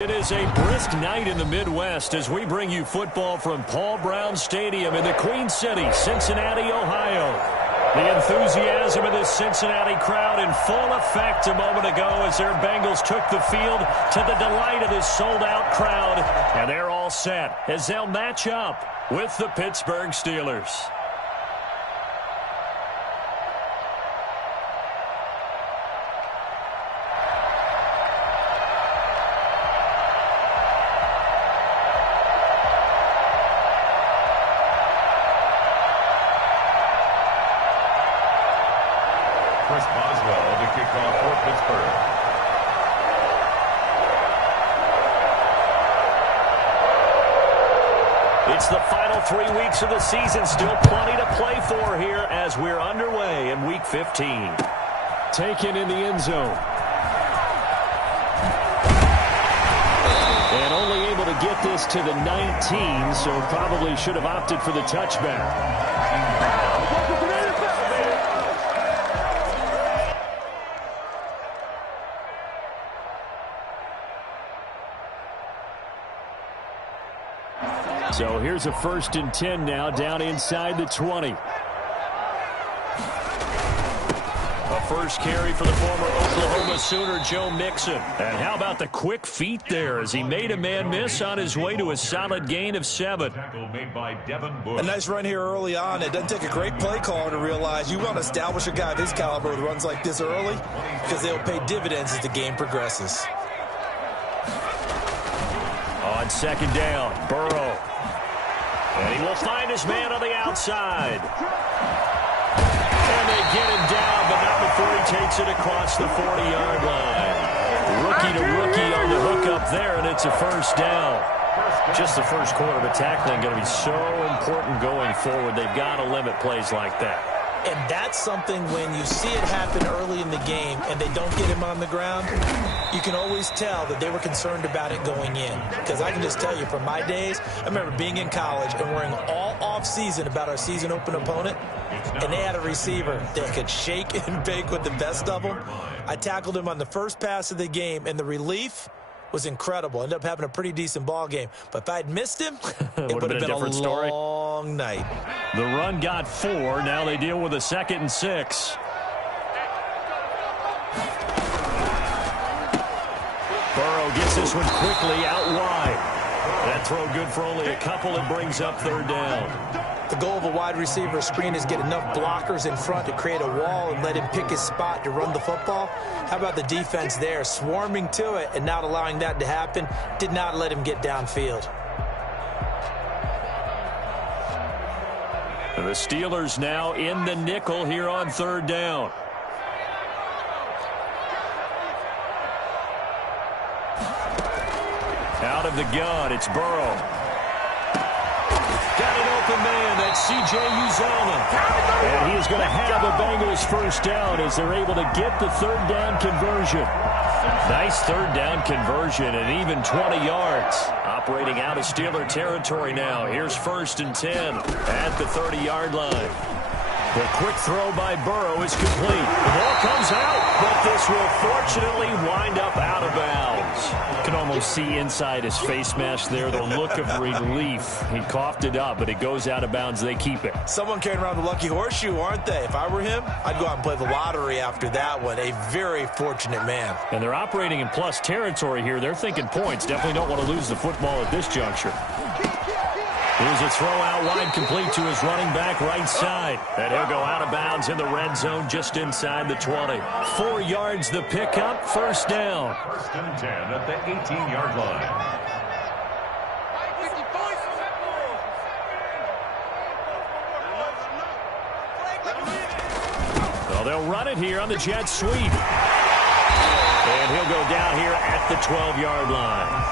It is a brisk night in the Midwest as we bring you football from Paul Brown Stadium in the Queen City, Cincinnati, Ohio. The enthusiasm of this Cincinnati crowd in full effect a moment ago as their Bengals took the field to the delight of this sold-out crowd. And they're all set as they'll match up with the Pittsburgh Steelers. Chris Boswell to kick off for Pittsburgh. It's the final 3 weeks of the season. Still plenty to play for here as we're underway in Week 15. Taken in the end zone. And only able to get this to the 19, so probably should have opted for the touchback. So here's a 1st and 10 now, down inside the 20. A first carry for the former Oklahoma Sooner, Joe Mixon. And how about the quick feet there as he made a man miss on his way to a solid gain of 7. A nice run here early on. It doesn't take a great play caller to realize you want to establish a guy of his caliber with runs like this early because they'll pay dividends as the game progresses. On 2nd down, Burrow. And he will find his man on the outside. And they get him down, but not before he takes it across the 40-yard line. Rookie to rookie on the hook up there, and it's a 1st down. Just the first quarter, but tackling going to be so important going forward. They've got to limit plays like that. And that's something when you see it happen early in the game and they don't get him on the ground, you can always tell that they were concerned about it going in. Because I can just tell you from my days, I remember being in college and worrying all off-season about our season open opponent, and they had a receiver that could shake and bake with the best of them. I tackled him on the first pass of the game, and the relief was incredible. Ended up having a pretty decent ball game. But if I had missed him, it would have been a long night. The run got 4. Now they deal with a 2nd and 6. Burrow gets this one quickly out wide. That throw good for only a couple. It brings up 3rd down. The goal of a wide receiver screen is get enough blockers in front to create a wall and let him pick his spot to run the football. How about the defense there, swarming to it and not allowing that to happen? Did not let him get downfield. The Steelers now in the nickel here on 3rd down. Out of the gun, it's Burrow. Got an open man, that's C.J. Uzomah. And he is going to have the Bengals 1st down as they're able to get the 3rd down conversion. Nice 3rd down conversion and even 20 yards. Operating out of Steeler territory now. Here's 1st and 10 at the 30-yard line. The quick throw by Burrow is complete. The ball comes out, but this will fortunately wind up out of bounds. You can almost see inside his face mask there the look of relief. He coughed it up, but it goes out of bounds. They keep it. Someone carrying around the lucky horseshoe, aren't they? If I were him, I'd go out and play the lottery after that one. A very fortunate man. And they're operating in plus territory here. They're thinking points. Definitely don't want to lose the football at this juncture. Here's a throw out wide, complete to his running back right side. And he'll go out of bounds in the red zone just inside the 20. 4 yards the pickup, 1st down. 1st and 10 at the 18-yard line. Well, they'll run it here on the jet sweep. And he'll go down here at the 12-yard line.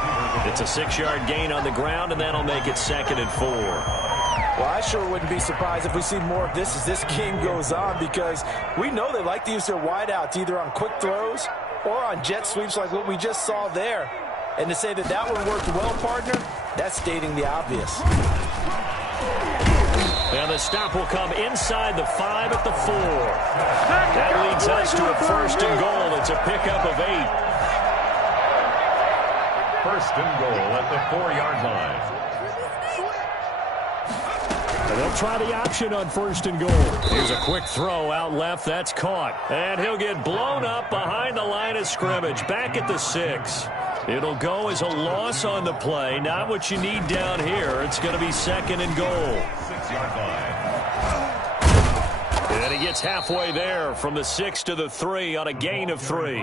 It's a 6-yard gain on the ground, and that'll make it 2nd and 4. Well, I sure wouldn't be surprised if we see more of this as this game goes on, because we know they like to use their wideouts either on quick throws or on jet sweeps like what we just saw there. And to say that that one worked well, partner, that's stating the obvious. And the stop will come inside the 5 at the 4. That leads us to a 1st and goal. It's a pickup of 8. First and goal at the 4-yard line. And they'll try the option on first and goal. Here's a quick throw out left. That's caught. And he'll get blown up behind the line of scrimmage. Back at the 6. It'll go as a loss on the play. Not what you need down here. It's going to be second and goal. 6-yard line. And he gets halfway there from the 6 to the 3 on a gain of 3.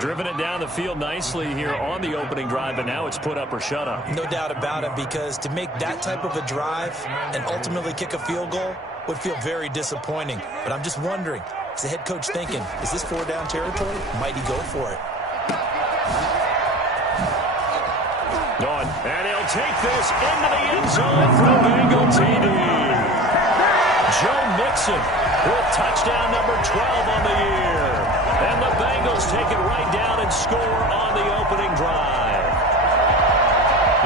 Driven it down the field nicely here on the opening drive, and now it's put up or shut up. No doubt about it, because to make that type of a drive and ultimately kick a field goal would feel very disappointing. But I'm just wondering, is the head coach thinking, is this 4-down territory? Might he go for it? On, and he'll take this into the end zone for the Bengal TD. Joe Mixon with touchdown number 12 on the year. And the Bengals take it right down and score on the opening drive.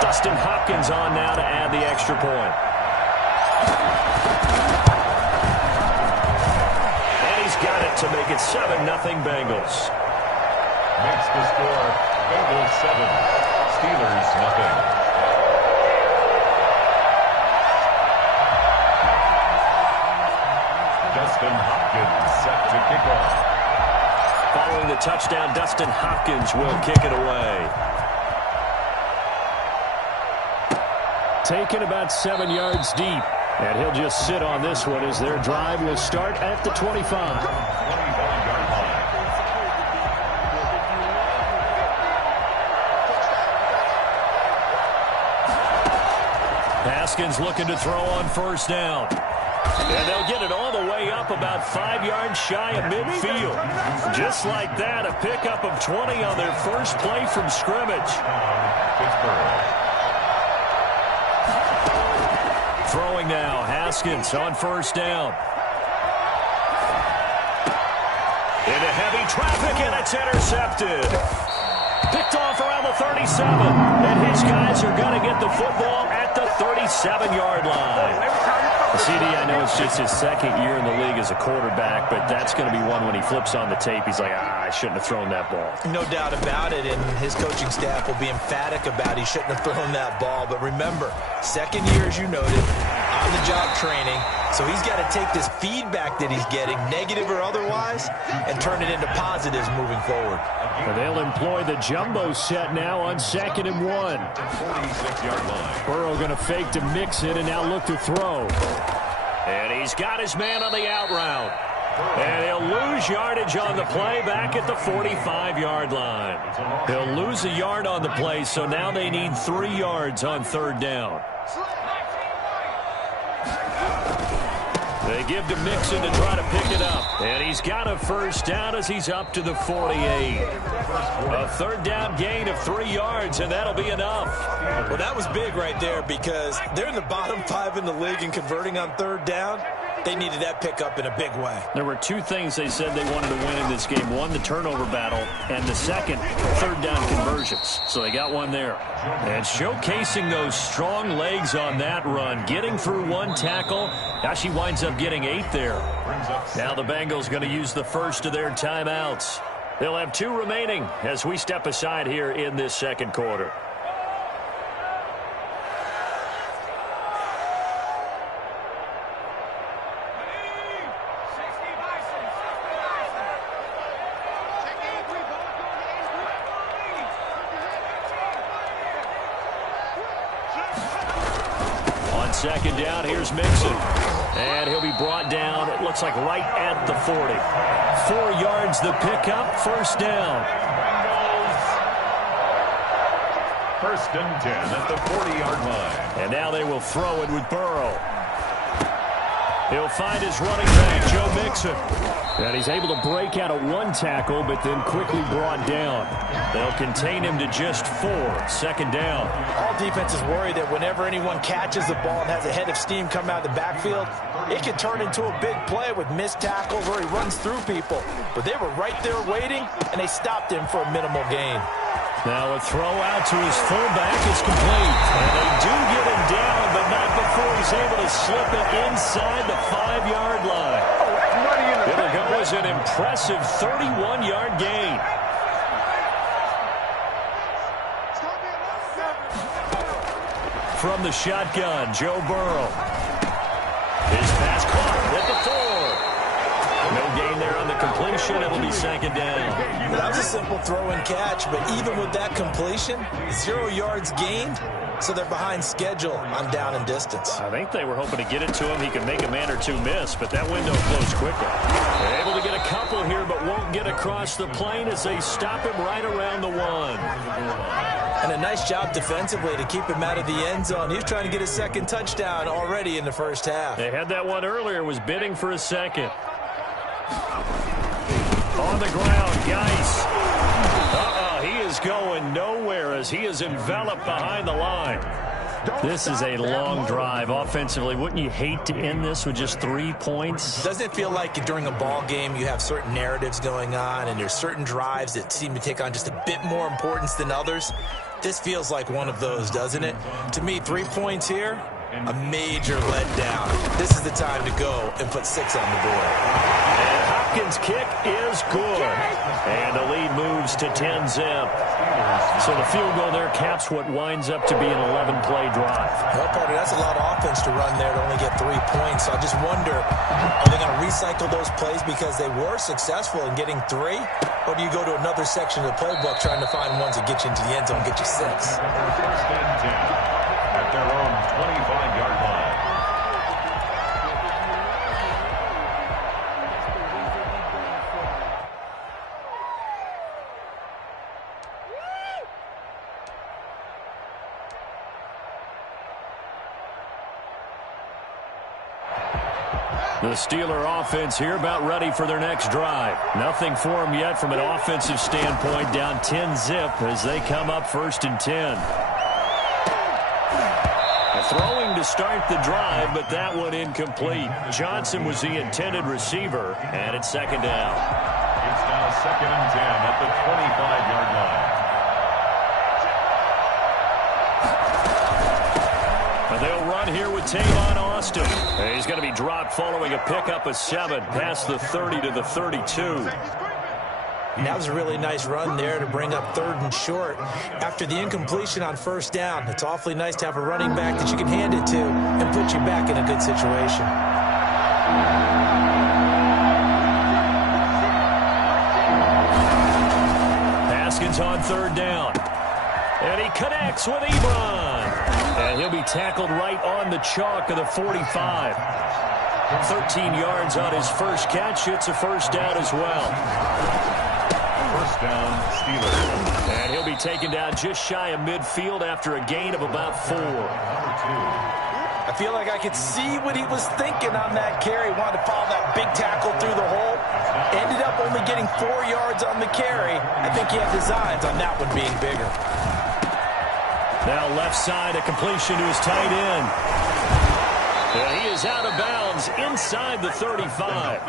Dustin Hopkins on now to add the extra point. And he's got it to make it 7-0 Bengals. Makes the score Bengals 7, Steelers nothing. Dustin Hopkins set to kick off. Following the touchdown, Dustin Hopkins will kick it away. Taken about 7 yards deep. And he'll just sit on this one as their drive will start at the 25. 21-yard line. Haskins looking to throw on first down. And they'll get it all the way up about 5 yards shy of midfield. Just like that, a pickup of 20 on their first play from scrimmage. Pittsburgh. Throwing now, Haskins on first down. Into heavy traffic, and it's intercepted. Picked off around the 37. And his guys are going to get the football at the 37-yard line. CD, I know it's just his second year in the league as a quarterback, but that's going to be one when he flips on the tape. He's like, I shouldn't have thrown that ball. No doubt about it, and his coaching staff will be emphatic about he shouldn't have thrown that ball. But remember, second year, as you noted, on-the-job training, so he's got to take this feedback that he's getting, negative or otherwise, and turn it into positives moving forward. And they'll employ the jumbo set now on 2nd and 1. 46-yard line. Burrow going to fake to mix it and now look to throw. And he's got his man on the out route. And he'll lose yardage on the play back at the 45-yard line. He'll lose a yard on the play, so now they need 3 yards on third down. They give to Mixon to try to pick it up. And he's got a first down as he's up to the 48. A third down gain of 3 yards, and that'll be enough. Well, that was big right there because they're in the bottom 5 in the league in converting on third down. They needed that pickup in a big way. There were 2 things they said they wanted to win in this game. One, the turnover battle, and the second, third down conversions. So they got one there. And showcasing those strong legs on that run, getting through 1 tackle. Now she winds up getting 8 there. Now the Bengals going to use the first of their timeouts. They'll have 2 remaining as we step aside here in this second quarter. Second down, here's Mixon. And he'll be brought down, it looks like right at the 40. 4 yards the pickup, first down. First and 10 at the 40-yard line. And now they will throw it with Burrow. He'll find his running back, Joe Mixon. And he's able to break out of 1 tackle, but then quickly brought down. They'll contain him to just 4. Second down. All defenses worry that whenever anyone catches the ball and has a head of steam come out of the backfield, it can turn into a big play with missed tackles or he runs through people. But they were right there waiting, and they stopped him for a minimal gain. Now a throw out to his fullback is complete. And they do get him down, but not before he's able to slip it inside the 5-yard line. It'll go as an impressive 31-yard gain. from the shotgun, Joe Burrow. His pass caught at the 4. No gain there on the completion. It'll be second down. Well, that was a simple throw and catch, but even with that completion, 0 yards gained, so they're behind schedule on down and distance. I think they were hoping to get it to him. He could make a man or two miss, but that window closed quickly. They're able to get a couple here, but won't get across the plane as they stop him right around the 1. And a nice job defensively to keep him out of the end zone. He was trying to get a second touchdown already in the first half. They had that one earlier, was bidding for a second. On the ground, Geis. He is going nowhere as he is enveloped behind the line. This is a long drive offensively. Wouldn't you hate to end this with just 3 points? Doesn't it feel like during a ball game you have certain narratives going on and there's certain drives that seem to take on just a bit more importance than others? This feels like one of those, doesn't it? To me, 3 points here, a major letdown. This is the time to go and put 6 on the board. And Hopkins' kick is good. And the lead moves to 10-zip. So the field goal there caps what winds up to be an 11-play drive. Well, Party, that's a lot of offense to run there to only get 3 points. So I just wonder, are they going to recycle those plays because they were successful in getting 3? Or do you go to another section of the playbook trying to find ones that get you into the end zone and get you 6? First and 10 at their own 25-yard line. The Steeler offense here about ready for their next drive. Nothing for them yet from an offensive standpoint, down 10-zip as they come up 1st and 10. Throwing to start the drive, but that one incomplete. Johnson was the intended receiver, and it's second down. It's now 2nd and 10 at the 25-yard line. And they'll run here with Tavon Austin. He's going to be dropped following a pickup of 7 past the 30 to the 32. And that was a really nice run there to bring up 3rd and short. After the incompletion on 1st down, it's awfully nice to have a running back that you can hand it to and put you back in a good situation. Haskins on 3rd down. And he connects with Ebron. And he'll be tackled right on the chalk of the 45. 13 yards on his first catch. It's a 1st down as well. 1st down, Steelers. And he'll be taken down just shy of midfield after a gain of about 4. I feel like I could see what he was thinking on that carry. Wanted to follow that big tackle through the hole. Ended up only getting 4 yards on the carry. I think he had designs on that one being bigger. Now left side, a completion to his tight end. And he is out of bounds inside the 35.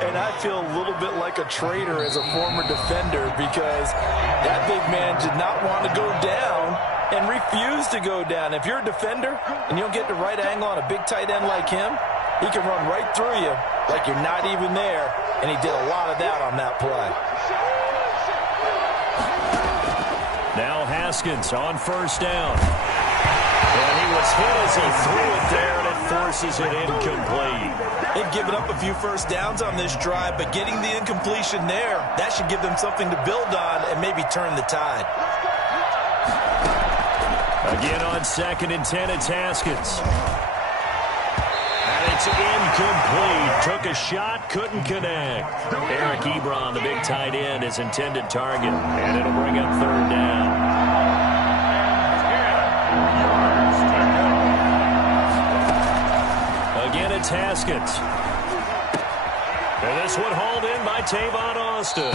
And I feel a little bit like a traitor as a former defender because that big man did not want to go down and refused to go down. If you're a defender and you don't get the right angle on a big tight end like him, he can run right through you like you're not even there, and he did a lot of that on that play. Now Haskins on 1st down. And he was hit as he threw it there, and it forces it incomplete. They've given up a few 1st downs on this drive, but getting the incompletion there, that should give them something to build on and maybe turn the tide. Again on 2nd and 10, it's Haskins. And it's incomplete. Took a shot, couldn't connect. Eric Ebron, the big tight end, is intended target, and it'll bring up 3rd down. Again, it's Haskins. And this one hauled in by Tavon Austin.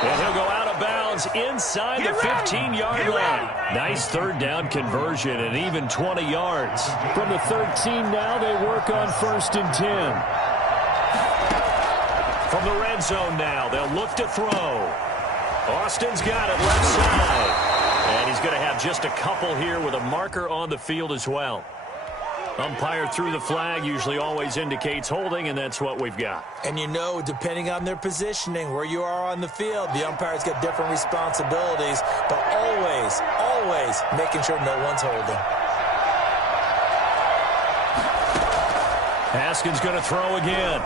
And he'll go out of bounds inside the 15-yard line. Nice 3rd down conversion and even 20 yards. From the 13 now, they work on 1st and 10. From the red zone now, they'll look to throw. Austin's got it left side. And he's going to have just a couple here with a marker on the field as well. Umpire threw the flag, usually always indicates holding, and that's what we've got. And you know, depending on their positioning, where you are on the field, the umpire's got different responsibilities. But always always making sure no one's holding. Haskins going to throw again.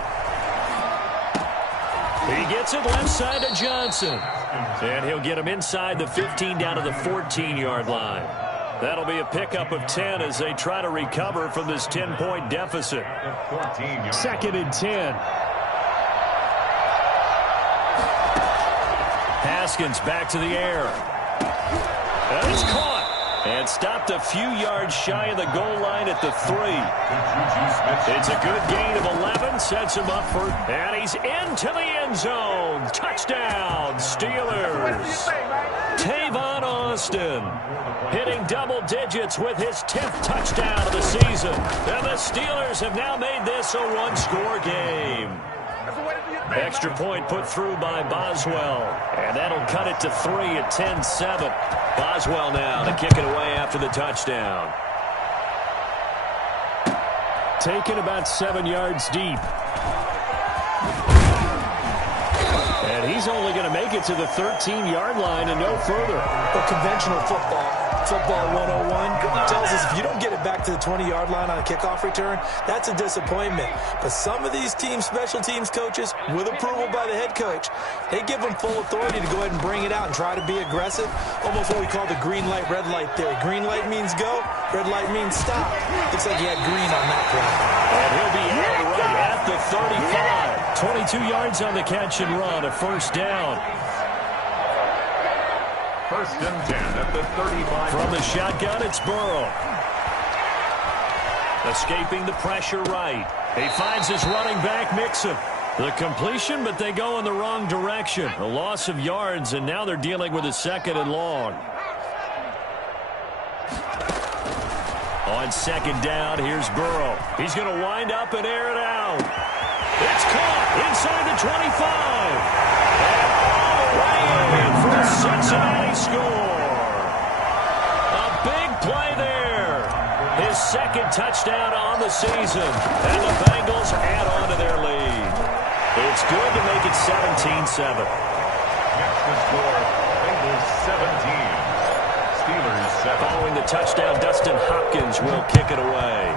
He gets it left side to Johnson. And he'll get him inside the 15 down to the 14-yard line. That'll be a pickup of 10 as they try to recover from this 10-point deficit. 2nd and 10. Haskins back to the air. And it's caught. And stopped a few yards shy of the goal line at the 3. It's a good gain of 11. Sets him up for, and he's into the end zone. Touchdown, Steelers. Tavon Austin hitting double digits with his 10th touchdown of the season. And the Steelers have now made this a one-score game. Extra point put through by Boswell. And that'll cut it to 3 at 10-7. Boswell now to kick it away after the touchdown. Taken about 7 yards deep. And he's only going to make it to the 13-yard line and no further. But conventional football 101 tells us if you don't get it back to the 20-yard line on a kickoff return, that's a disappointment. But some of these special teams coaches, with approval by the head coach, they give them full authority to go ahead and bring it out and try to be aggressive. Almost what we call the green light, red light theory. Green light means go, red light means stop. Looks like he had green on that play. And he'll be out right at the 35. 22 yards on the catch and run, a first down. 1st and 10 at the 35. From the shotgun, it's Burrow. Escaping the pressure right. He finds his running back, Mixon. The completion, but they go in the wrong direction. A loss of yards, and now they're dealing with a 2nd and long. On 2nd down, here's Burrow. He's going to wind up and air it out. It's caught inside the 25. And all the way in for a Cincinnati score. A big play there. His 2nd touchdown on the season. And the Bengals add on to their lead. It's good to make it 17-7. That's the score. Bengals 17. Steelers 7. Following the touchdown, Dustin Hopkins will kick it away.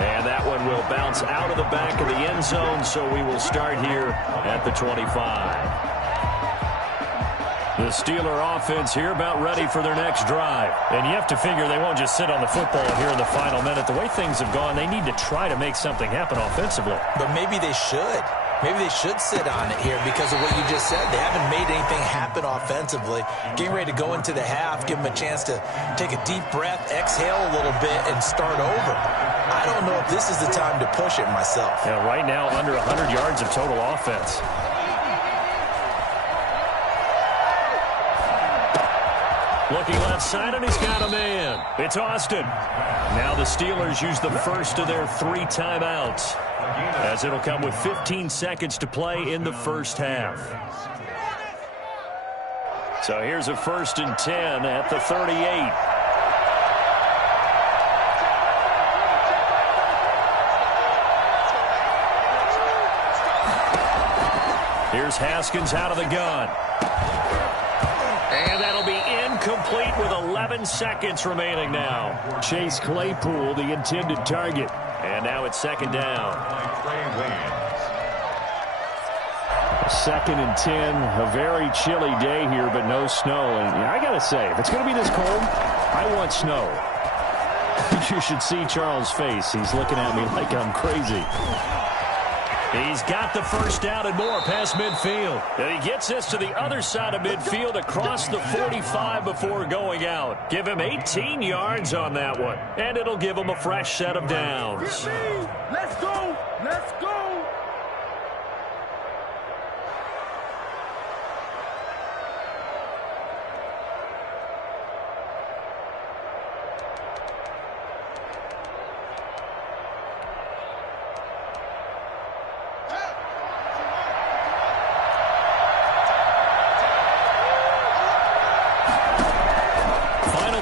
And that one will bounce out of the back of the end zone, so we will start here at the 25. The Steeler offense here about ready for their next drive. And you have to figure they won't just sit on the football here in the final minute. The way things have gone, they need to try to make something happen offensively. But maybe they should. Maybe they should sit on it here because of what you just said. They haven't made anything happen offensively. Getting ready to go into the half, give them a chance to take a deep breath, exhale a little bit, and start over. I don't know if this is the time to push it myself. Yeah, right now under 100 yards of total offense. Looking left side, and he's got a man. It's Austin. Now the Steelers use the first of their 3 timeouts, as it'll come with 15 seconds to play in the first half. So here's a 1st and 10 at the 38. Here's Haskins out of the gun. And that'll be incomplete with 11 seconds remaining now. Chase Claypool, the intended target. And now it's 2nd down. 2nd and 10, a very chilly day here, but no snow. And I got to say, if it's going to be this cold, I want snow. You should see Charles' face. He's looking at me like I'm crazy. He's got the first down and more past midfield. And he gets this to the other side of midfield across the 45 before going out. Give him 18 yards on that one. And it'll give him a fresh set of downs. Let's go! Let's go!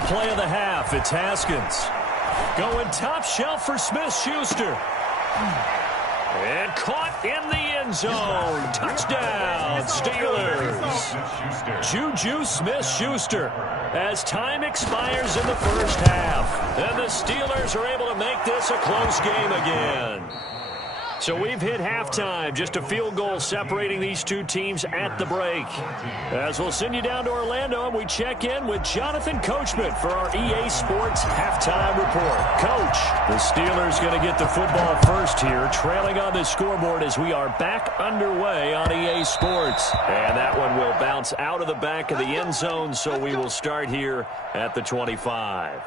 Play of the half, it's Haskins. Going top shelf for Smith-Schuster. And caught in the end zone. Touchdown, Steelers. Juju Smith-Schuster as time expires in the first half. And the Steelers are able to make this a close game again. So we've hit halftime, just a field goal separating these two teams at the break. As we'll send you down to Orlando, and we check in with Jonathan Coachman for our EA Sports Halftime Report. Coach, the Steelers going to get the football first here, trailing on the scoreboard as we are back underway on EA Sports. And that one will bounce out of the back of the end zone, so we will start here at the 25.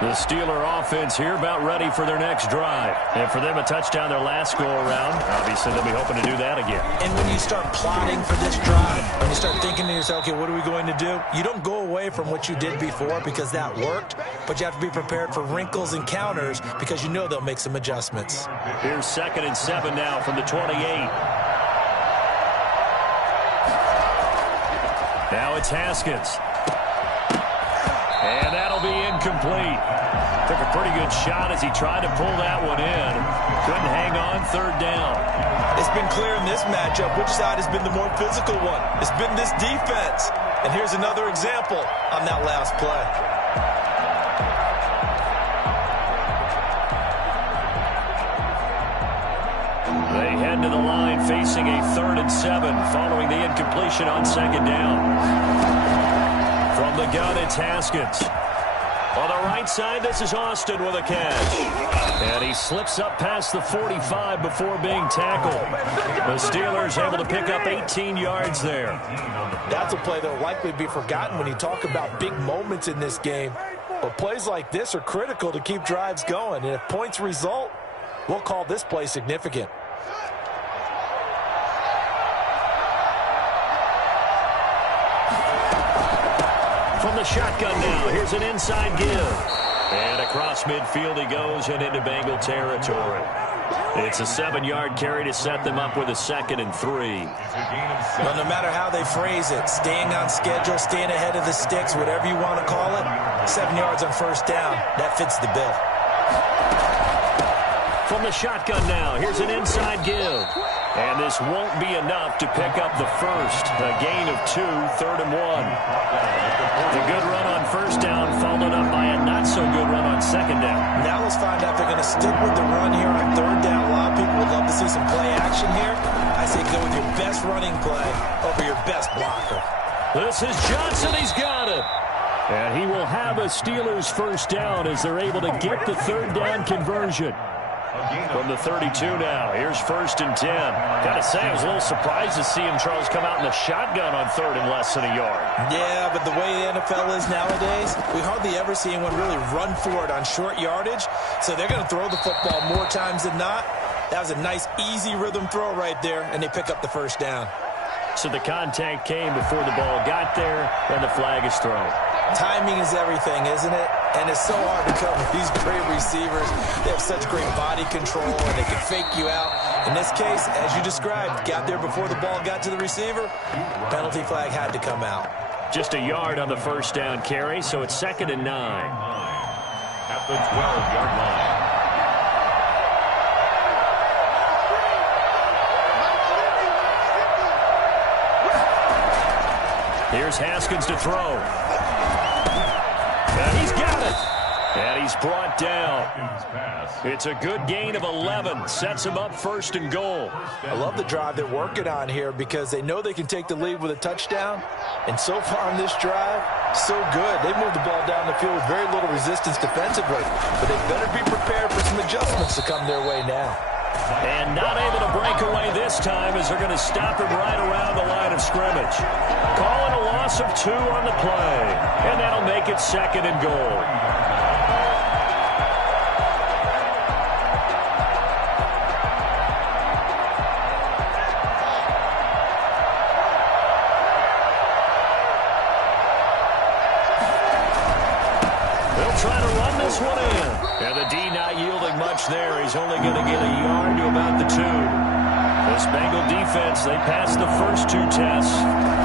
The Steeler offense here about ready for their next drive. And for them, a touchdown their last go-around. Obviously, they'll be hoping to do that again. And when you start plotting for this drive, when you start thinking to yourself, okay, what are we going to do? You don't go away from what you did before because that worked, but you have to be prepared for wrinkles and counters because you know they'll make some adjustments. Here's 2nd and 7 now from the 28. Now it's Haskins. And that'll be incomplete. Took a pretty good shot as he tried to pull that one in. Couldn't hang on, 3rd down. It's been clear in this matchup which side has been the more physical one. It's been this defense. And here's another example on that last play. They head to the line facing a 3rd and 7 following the incompletion on 2nd down. From the gun, it's Haskins. On the right side, this is Austin with a catch. And he slips up past the 45 before being tackled. The Steelers able to pick up 18 yards there. That's a play that will likely be forgotten when you talk about big moments in this game. But plays like this are critical to keep drives going. And if points result, we'll call this play significant. From the shotgun now, here's an inside give. And across midfield he goes and into Bengal territory. It's a 7-yard carry to set them up with a 2nd and 3. Well, no matter how they phrase it, staying on schedule, staying ahead of the sticks, whatever you want to call it, 7 yards on 1st down, that fits the bill. From the shotgun now, here's an inside give. And this won't be enough to pick up the first. A gain of 2, 3rd and 1. The good run on 1st down followed up by a not-so-good run on 2nd down. Now let's find out if they're going to stick with the run here on 3rd down. A lot of people would love to see some play action here. I say go with your best running play over your best blocker. This is Johnson. He's got it. And he will have a Steelers 1st down as they're able to get the 3rd down conversion. From the 32 now, here's 1st and 10. Gotta say, I was a little surprised to see him, Charles, come out in the shotgun on 3rd and less than a yard. Yeah, but the way the NFL is nowadays, we hardly ever see anyone really run for it on short yardage. So they're going to throw the football more times than not. That was a nice, easy rhythm throw right there, and they pick up the 1st down. So the contact came before the ball got there, and the flag is thrown. Timing is everything, isn't it? And it's so hard to cover these great receivers. They have such great body control, and they can fake you out. In this case, as you described, got there before the ball got to the receiver. Penalty flag had to come out. Just a yard on the 1st down carry, so it's 2nd and 9. At the 12-yard line. Here's Haskins to throw. And he's got it. And he's brought down. It's a good gain of 11. Sets him up 1st and goal. I love the drive they're working on here because they know they can take the lead with a touchdown. And so far on this drive, so good. They moved the ball down the field with very little resistance defensively. But they better be prepared for some adjustments to come their way now. And not able to break away this time as they're going to stop him right around the line of scrimmage. Calling a loss of 2 on the play. And that'll make it 2nd and goal. Trying to run this one in. And the D not yielding much there. He's only going to get a yard to about the 2. This Bengal defense, they passed the first 2 tests.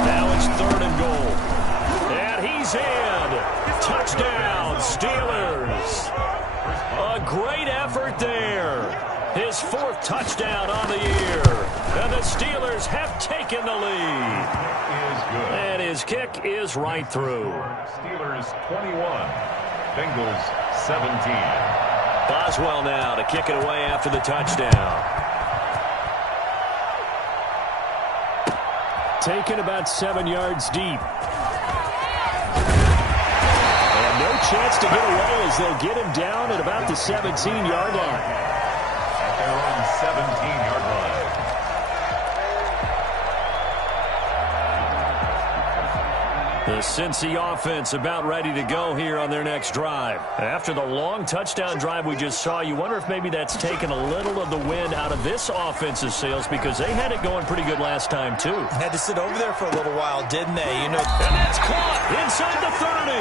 Now it's 3rd and goal. And he's in. Touchdown, Steelers. A great effort there. His 4th touchdown on the year. And the Steelers have taken the lead. And his kick is right through. Steelers 21, Bengals 17. Boswell now to kick it away after the touchdown. Taken about 7 yards deep. And no chance to get away as they'll get him down at about the 17-yard line. At their own 17-yard line. The Cincy offense about ready to go here on their next drive. After the long touchdown drive we just saw, you wonder if maybe that's taken a little of the wind out of this offense's sails because they had it going pretty good last time, too. Had to sit over there for a little while, didn't they? You know. And that's caught inside the 30.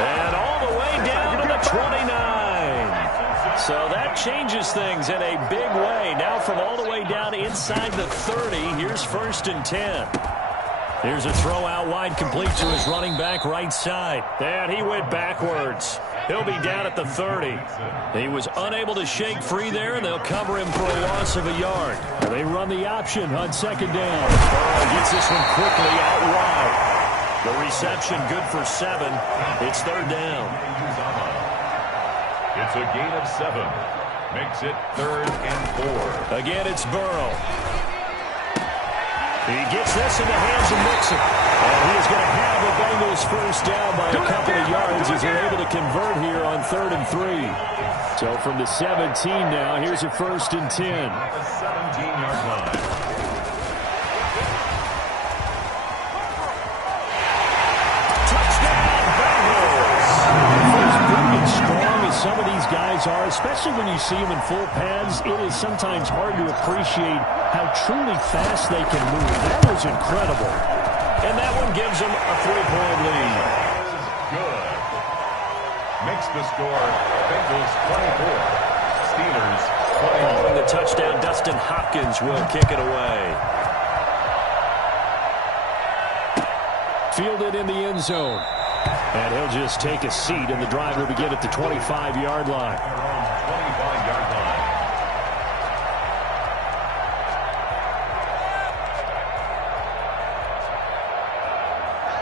And all the way down to the 29. So that changes things in a big way. Now from all the way down inside the 30, here's 1st and 10. Here's a throw out wide complete to his running back right side. And he went backwards. He'll be down at the 30. He was unable to shake free there, and they'll cover him for a loss of a yard. They run the option on 2nd down. Burrow gets this one quickly out wide. The reception good for 7. It's 3rd down. It's a gain of 7. Makes it 3rd and 4. Again, it's Burrow. He gets this in the hands of Mixon. And he is going to have the Bengals 1st down by a couple of yards as they're able to convert here on 3rd and 3. So from the 17 now, here's a 1st and 10. The 17-yard line. Some of these guys are, especially when you see them in full pads, it is sometimes hard to appreciate how truly fast they can move. That was incredible. And that one gives them a 3-point lead. Good. Makes the score Bengals 24, Steelers 20. Following the touchdown, Dustin Hopkins will kick it away. Fielded in the end zone. And he'll just take a seat, and the drive will begin at the 25-yard line. 25-yard line.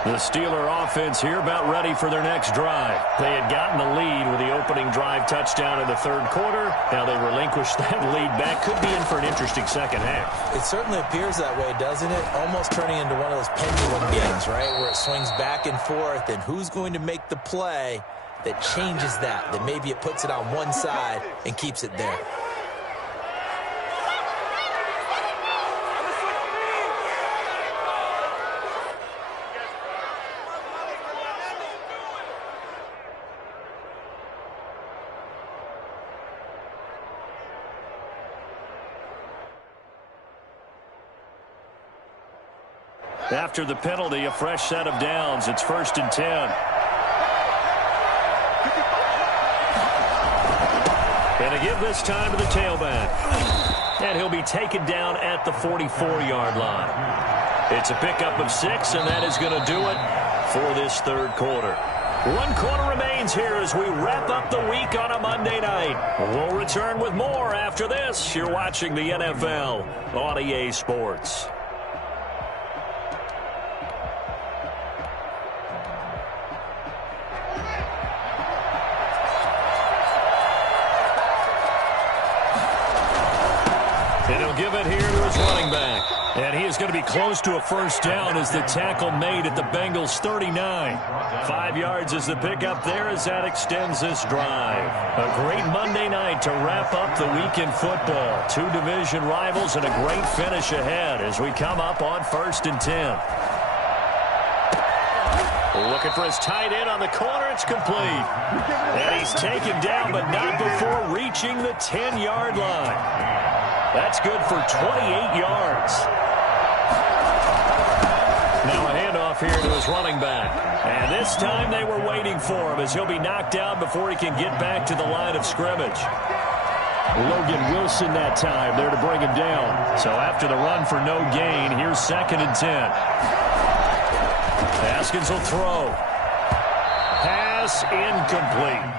The Steeler offense here about ready for their next drive. They had gotten the lead with the opening drive touchdown in the 3rd quarter. Now they relinquished that lead back. Could be in for an interesting second half. It certainly appears that way, doesn't it? Almost turning into one of those pendulum games, right, where it swings back and forth, and who's going to make the play that changes that maybe it puts it on one side and keeps it there. After the penalty, a fresh set of downs. It's 1st and 10. And to give this time to the tailback. And he'll be taken down at the 44-yard line. It's a pickup of 6, and that is going to do it for this 3rd quarter. 1 quarter remains here as we wrap up the week on a Monday night. We'll return with more after this. You're watching the NFL on EA Sports. And he'll give it here to his running back. And he is going to be close to a 1st down as the tackle made at the Bengals 39. 5 yards is the pickup there as that extends this drive. A great Monday night to wrap up the week in football. 2 division rivals and a great finish ahead as we come up on 1st and 10. Looking for his tight end on the corner. It's complete. And he's taken down, but not before reaching the 10-yard line. That's good for 28 yards. Now a handoff here to his running back. And this time they were waiting for him as he'll be knocked down before he can get back to the line of scrimmage. Logan Wilson that time there to bring him down. So after the run for no gain, here's 2nd and 10. Haskins will throw. Pass incomplete.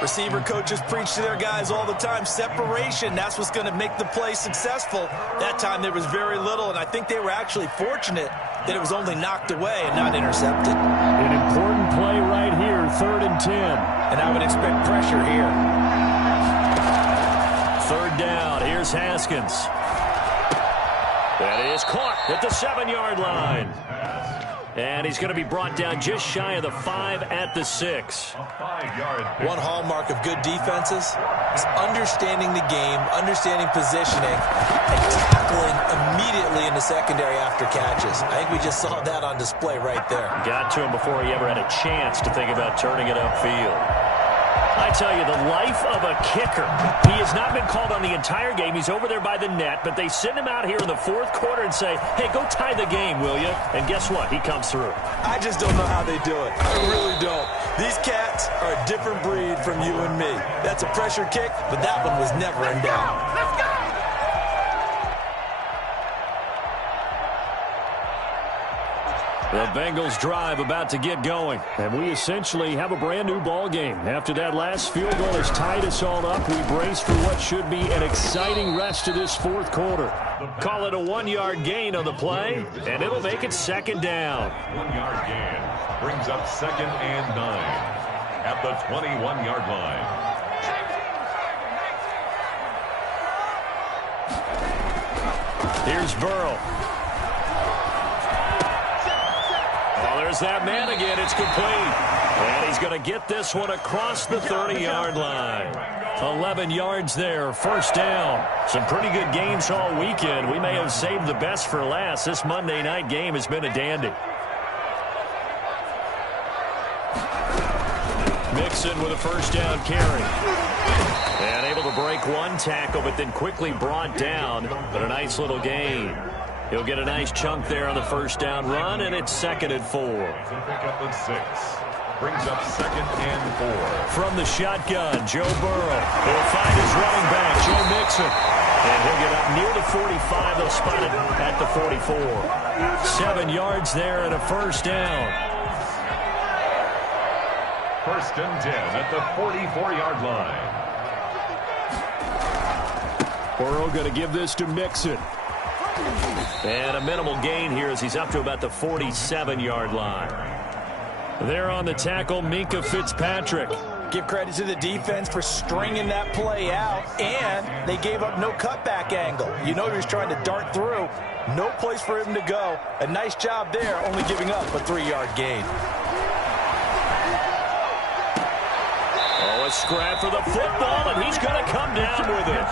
Receiver coaches preach to their guys all the time. Separation, that's what's going to make the play successful. That time there was very little, and I think they were actually fortunate that it was only knocked away and not intercepted. An important play right here, 3rd and 10. And I would expect pressure here. 3rd down, here's Haskins. That is caught at the 7-yard line. And he's going to be brought down just shy of the 5 at the 6. One hallmark of good defenses is understanding the game, understanding positioning, and tackling immediately in the secondary after catches. I think we just saw that on display right there. Got to him before he ever had a chance to think about turning it upfield. I tell you, the life of a kicker. He has not been called on the entire game. He's over there by the net, but they send him out here in the 4th quarter and say, hey, go tie the game, will you? And guess what? He comes through. I just don't know how they do it. I really don't. These cats are a different breed from you and me. That's a pressure kick, but that one was never in doubt. Let's go! The Bengals drive about to get going. And we essentially have a brand-new ball game. After that last field goal has tied us all up, we brace for what should be an exciting rest to this 4th quarter. Call it a 1-yard gain on the play, and it'll make it 2nd down. 1-yard gain brings up 2nd and 9 at the 21-yard line. Here's Burrow. There's that man again. It's complete. And he's going to get this one across the 30-yard line. 11 yards there, 1st down. Some pretty good games all weekend. We may have saved the best for last. This Monday night game has been a dandy. Mixon with a 1st down carry. And able to break one tackle, but then quickly brought down. But a nice little gain. He'll get a nice chunk there on the 1st down run, and it's 2nd and 4. Pick up the 6. Brings up 2nd and 4. From the shotgun, Joe Burrow. He'll find his running back, Joe Mixon. And he'll get up near the 45. They'll spot it at the 44. 7 yards there and a 1st down. 1st and 10 at the 44-yard line. Burrow going to give this to Mixon. And a minimal gain here as he's up to about the 47-yard line. There on the tackle, Minkah Fitzpatrick. Give credit to the defense for stringing that play out, and they gave up no cutback angle. You know he was trying to dart through. No place for him to go. A nice job there, only giving up a 3-yard gain. Oh, a scrap for the football, and he's going to come down with it.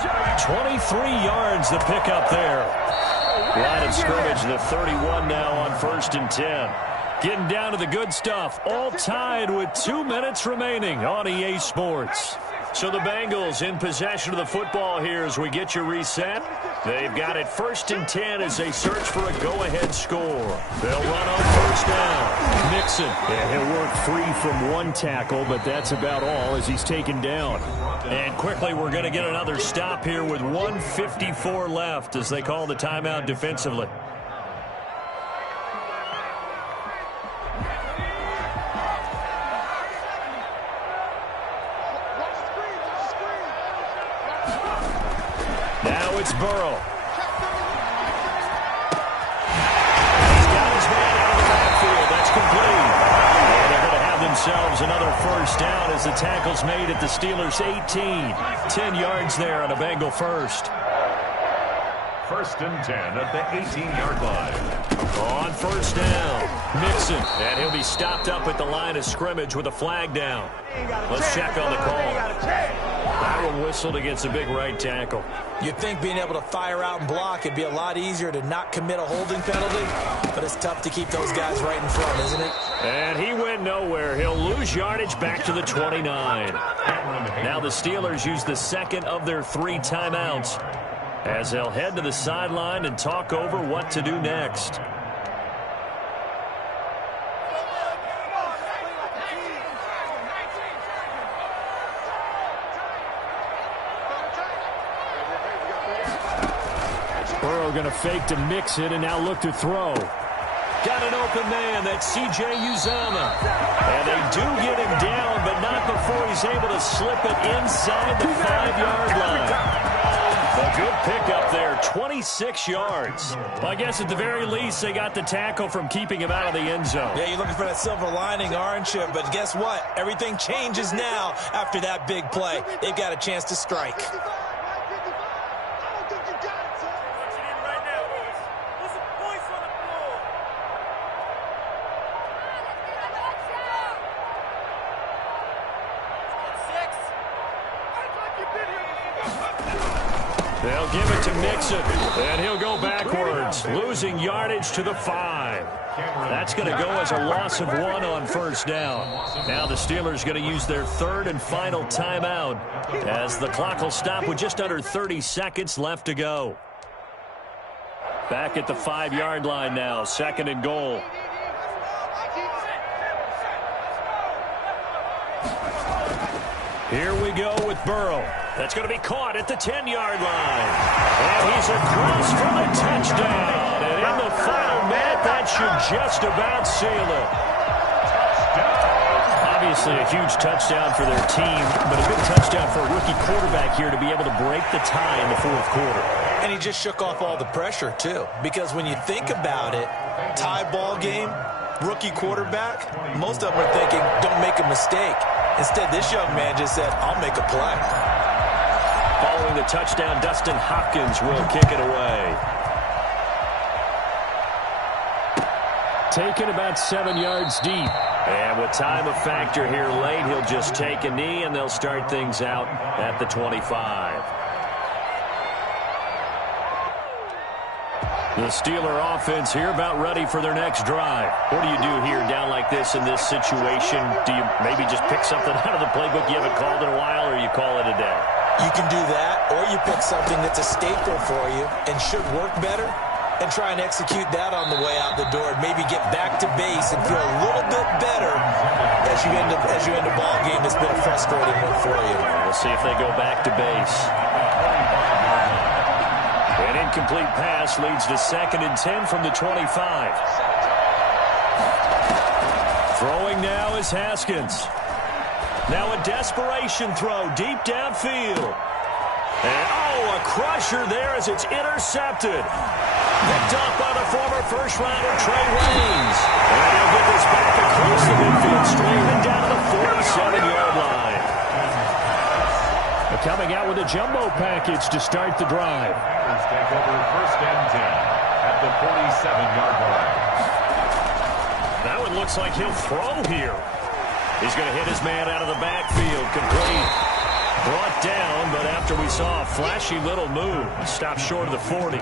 23 yards the pickup there. Line of scrimmage, the 31 now on 1st and 10. Getting down to the good stuff. All tied with 2 minutes remaining on EA Sports. So the Bengals in possession of the football here as we get you reset. They've got it 1st and 10 as they search for a go-ahead score. They'll run on 1st down. Mixon. Yeah, he'll work free from one tackle, but that's about all as he's taken down. And quickly, we're going to get another stop here with 1:54 left as they call the timeout defensively. Now it's Burrow. He's got his man out of the backfield. That's complete. And they're going to have themselves another 1st down as the tackle's made at the Steelers' 18. 10 yards there on a Bengal 1st. 1st and 10 at the 18-yard line. On 1st down, Mixon. And he'll be stopped up at the line of scrimmage with a flag down. Let's check on the call. That one whistled against a big right tackle. You'd think being able to fire out and block, it'd be a lot easier to not commit a holding penalty, but it's tough to keep those guys right in front, isn't it? And he went nowhere. He'll lose yardage back to the 29. Now the Steelers use the 2nd of their 3 timeouts as they'll head to the sideline and talk over what to do next. Burrow going to fake to Mixon and now look to throw. Got an open man. That's C.J. Uzomah. And they do get him down, but not before he's able to slip it inside the 5-yard line. A good pickup there, 26 yards. Well, I guess at the very least, they got the tackle from keeping him out of the end zone. Yeah, you're looking for that silver lining, aren't you? But guess what? Everything changes now after that big play. They've got a chance to strike. They'll give it to Mixon, and he'll go backwards, losing yardage to the 5. That's going to go as a loss of 1 on first down. Now the Steelers going to use their 3rd and final timeout as the clock will stop with just under 30 seconds left to go. Back at the 5-yard line now, 2nd and goal. Here we go with Burrow. That's going to be caught at the 10-yard line. And he's across for the touchdown. And in the final minute, that should just about seal it. Obviously a huge touchdown for their team, but a good touchdown for a rookie quarterback here to be able to break the tie in the 4th quarter. And he just shook off all the pressure, too. Because when you think about it, tie ball game, rookie quarterback, most of them are thinking, don't make a mistake. Instead, this young man just said, I'll make a play. Following the touchdown, Dustin Hopkins will kick it away. Taken about 7 yards deep. And with time a factor here late, he'll just take a knee, and they'll start things out at the 25. The Steeler offense here about ready for their next drive. What do you do here down like this in this situation? Do you maybe just pick something out of the playbook you haven't called in a while, or you call it a day? You can do that, or you pick something that's a staple for you and should work better and try and execute that on the way out the door and maybe get back to base and feel a little bit better as you end a ball game that's been a frustrating one for you. We'll see if they go back to base. An incomplete pass leads to 2nd and 10 from the 25. Throwing now is Haskins. Now a desperation throw deep downfield. And, a crusher there as it's intercepted. Picked up by the former first-rounder Trey Waynes. And he'll get this back across the midfield, streaming down to the 47-yard line. They're coming out with a jumbo package to start the drive. Take over 1st and 10 at the 47-yard line. That one looks like he'll throw here. He's going to hit his man out of the backfield. Complete. Brought down, but after we saw a flashy little move, stopped short of the 40.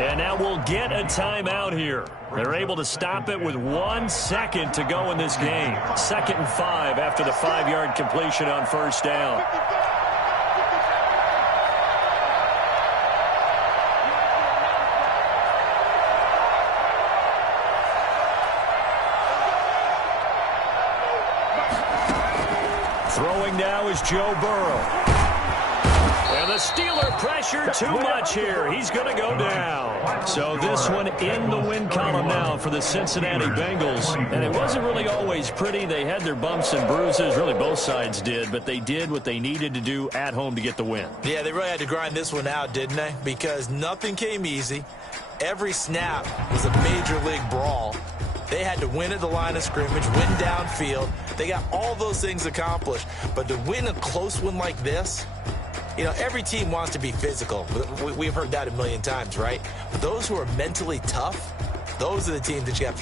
And now we'll get a timeout here. They're able to stop it with 1 second to go in this game. 2nd and 5 after the 5-yard completion on first down. Throwing now is Joe Burrow. And the Steeler pressure too much here. He's going to go down. So this one in the win column now for the Cincinnati Bengals. And it wasn't really always pretty. They had their bumps and bruises. Really both sides did. But they did what they needed to do at home to get the win. Yeah, they really had to grind this one out, didn't they? Because nothing came easy. Every snap was a major league brawl. They had to win at the line of scrimmage, win downfield. They got all those things accomplished. But to win a close one like this, you know, every team wants to be physical. We've heard that a million times, right? But those who are mentally tough, those are the teams that you have